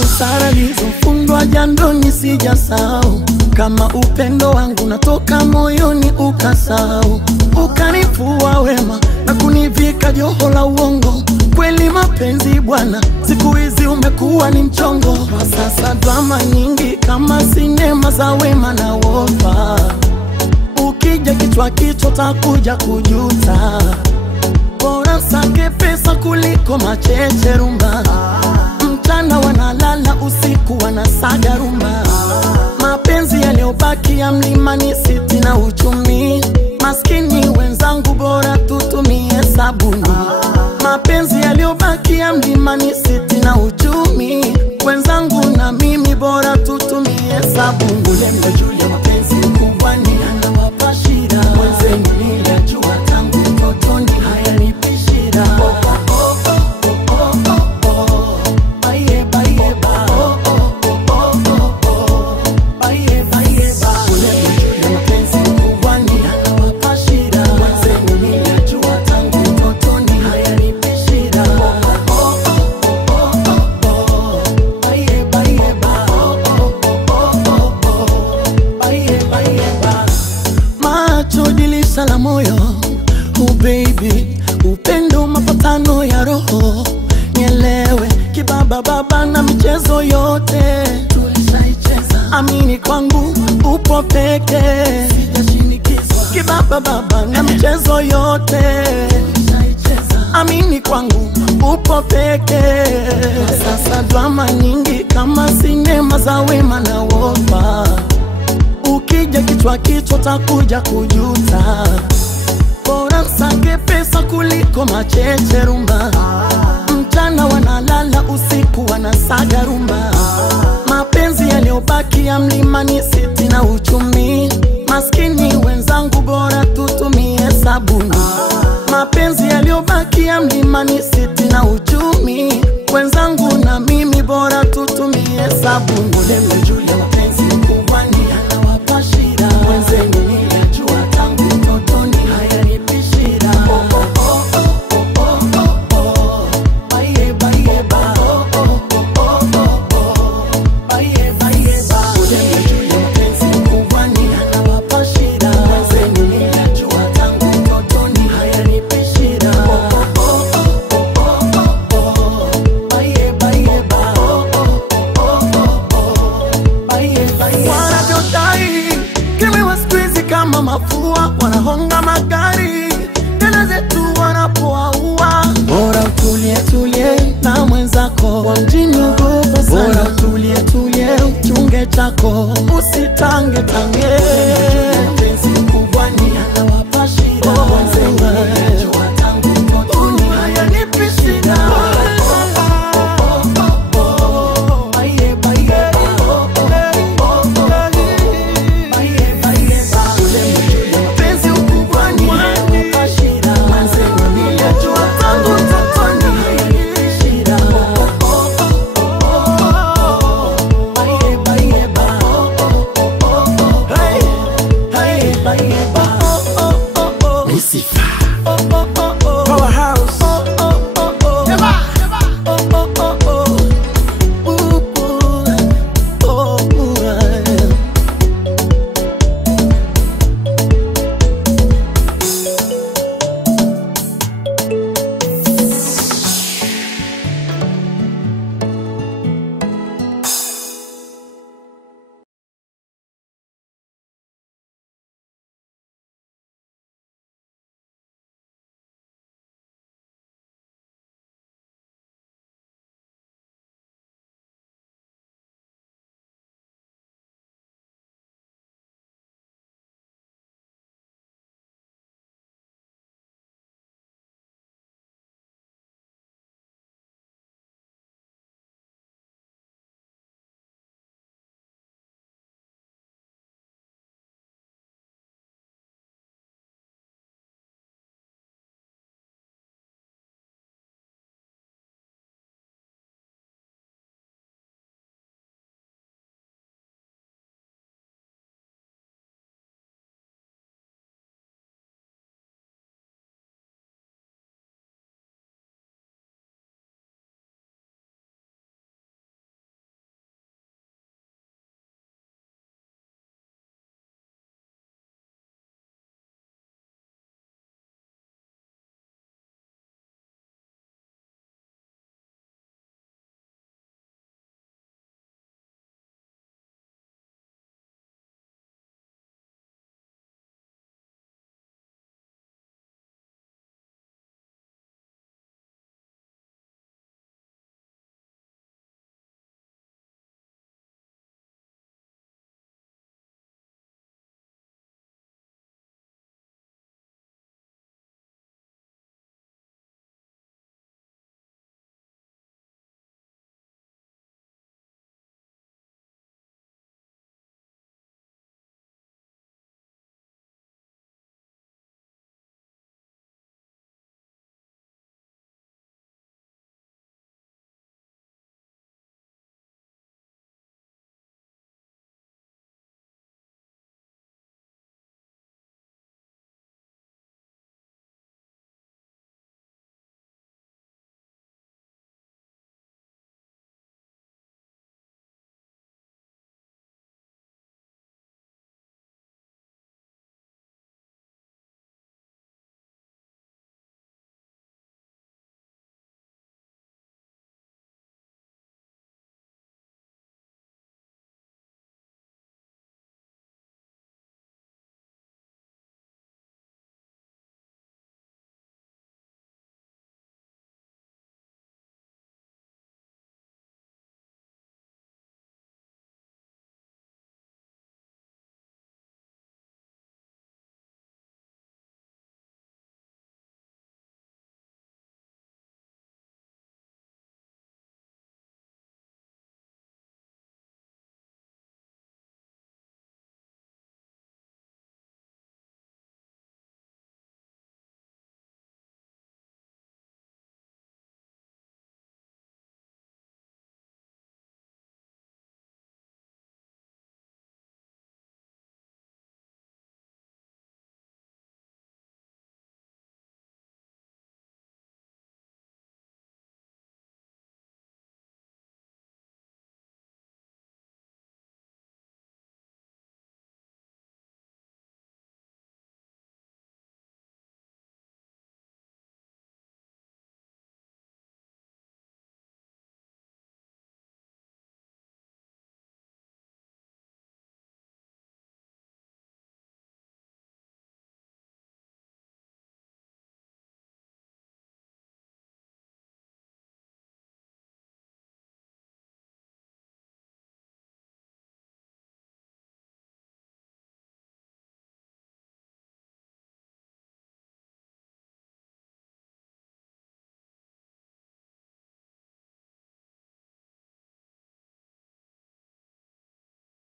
Busara nilizofundwa jandoni sijasahau, kama upendo wangu natoka moyoni ukasahau. Ukanifua wema na kunivika joho la uongo, kweli mapenzi bwana siku hizi umekuwa ni mchongo. Kwa sasa drama nyingi kama sinema za Wema na Wolper, ukija kichwa kicho takuja kujuta. Bora sake pesa kuliko macheche rumba, mchana wanalala usiku wanasaga rumba. Mapenzi yaliobaki ya mlimani siti na uchumi, maskini wenzangu bora tutumie sabuni. Mapenzi yaliobaki ya mlimani siti na uchumi, wenzangu na mimi bora tutumie sabuni. Ule mjajuli ya mapenzi mkubwani anawapa shida, wenzenu nilijua tangu utotoni haya nipi shida. La moyo, oh baby, upendo mapatano ya roho, nielewe kibaba baba na michezo yote tulishaicheza. Amini kwangu upo peke, sijashinikizwa. Kibaba baba na michezo yote tulishaicheza. Amini kwangu upo peke. Sasa drama nyingi kama sinema za Wema na Wolper, ukija kichwa kicho takuja kujuta. Bora sake pesa kuliko macheche rumba, mchana wanalala usiku wanasaga rumba. Mapenzi yaliobaki ya mlimani siti na uchumi, maskini wenzangu bora tutumie sabuni. Mapenzi yaliobaki ya mlimani siti na uchumi, wenzangu na mimi bora tutumie sabuni. Ule mjuli ya mapenzi mkubwani anawapa shida, wenzenu nilijua tangu utotoni haya nipi shida. Ule mjuli ya mapenzi mkubwani anawapa shida, wenzenu nilijua tangu utotoni haya nipi shida. Wanavyodai kimewa squeeze kama mafua, wanahonga magari tena zetu wanapoaua. Bora utulie tulie na mwenzako wa mjini ugopa sana. Bora utulie tulie uchunge chako usitange tange. Mpenzi mkubwani anawapa shida, wenzenu nilijua tangu utotoni haya nipi shida. Bye.